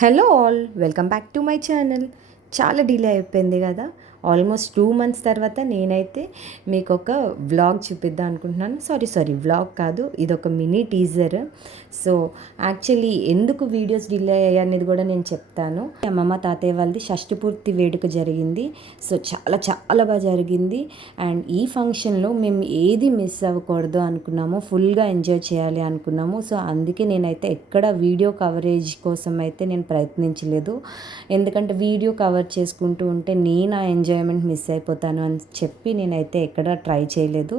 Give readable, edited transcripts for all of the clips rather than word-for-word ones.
Hello all, welcome back to my channel. చాలా delay అయిపోయింది కదా. ఆల్మోస్ట్ 2 months తర్వాత నేనైతే మీకు ఒక వ్లాగ్ చూపిద్దాం అనుకుంటున్నాను. సారీ వ్లాగ్ కాదు, ఇది ఒక మినీ టీజర్. సో యాక్చువల్లీ ఎందుకు వీడియోస్ డిలే అయ్యాయి అనేది కూడా నేను చెప్తాను. అమ్మమ్మ తాతయ్య వాళ్ళది షష్టి పూర్తి వేడుక జరిగింది. సో చాలా చాలా బాగా జరిగింది. అండ్ ఈ ఫంక్షన్లో మేము ఏది మిస్ అవ్వకూడదు అనుకున్నాము, ఫుల్గా ఎంజాయ్ చేయాలి అనుకున్నాము. సో అందుకే నేనైతే ఎక్కడ వీడియో కవరేజ్ కోసం అయితే నేను ప్రయత్నించలేదు. ఎందుకంటే వీడియో కవర్ చేసుకుంటూ ఉంటే నేను ఆ ఎంజాయ్మెంట్ మిస్ అయిపోతాను అని చెప్పి నేనైతే ఎక్కడ ట్రై చేయలేదు.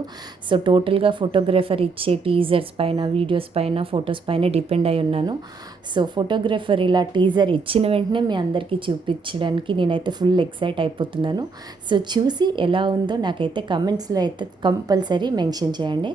సో టోటల్గా ఫోటోగ్రాఫర్ ఇచ్చే టీజర్స్ పైన, వీడియోస్ పైన, ఫొటోస్ పైన డిపెండ్ అయి ఉన్నాను. సో ఫోటోగ్రాఫర్ ఇలా టీజర్ ఇచ్చిన వెంటనే మీ అందరికీ చూపించడానికి నేనైతే ఫుల్ ఎక్సైట్ అయిపోతున్నాను. సో చూసి ఎలా ఉందో నాకైతే కమెంట్స్లో అయితే కంపల్సరీ మెన్షన్ చేయండి.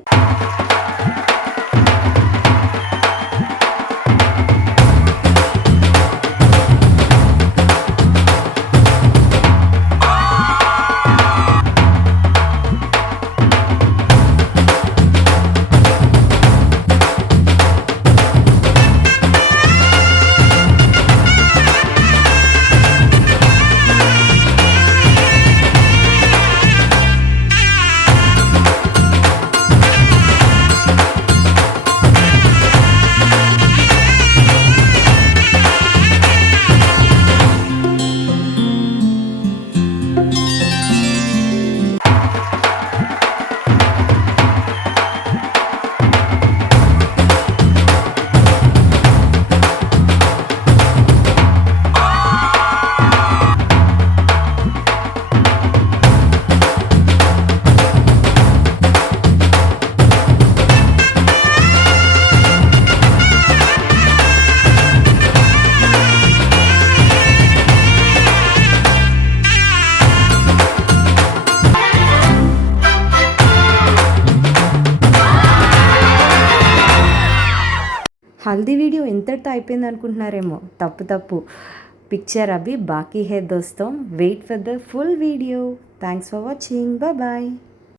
హల్దీ వీడియో ఎంతటితో అయిపోయింది అనుకుంటున్నారేమో. తప్పు. పిక్చర్ అవి బాకీ హే దోస్తం. Wait for the full video. Thanks for watching. Bye.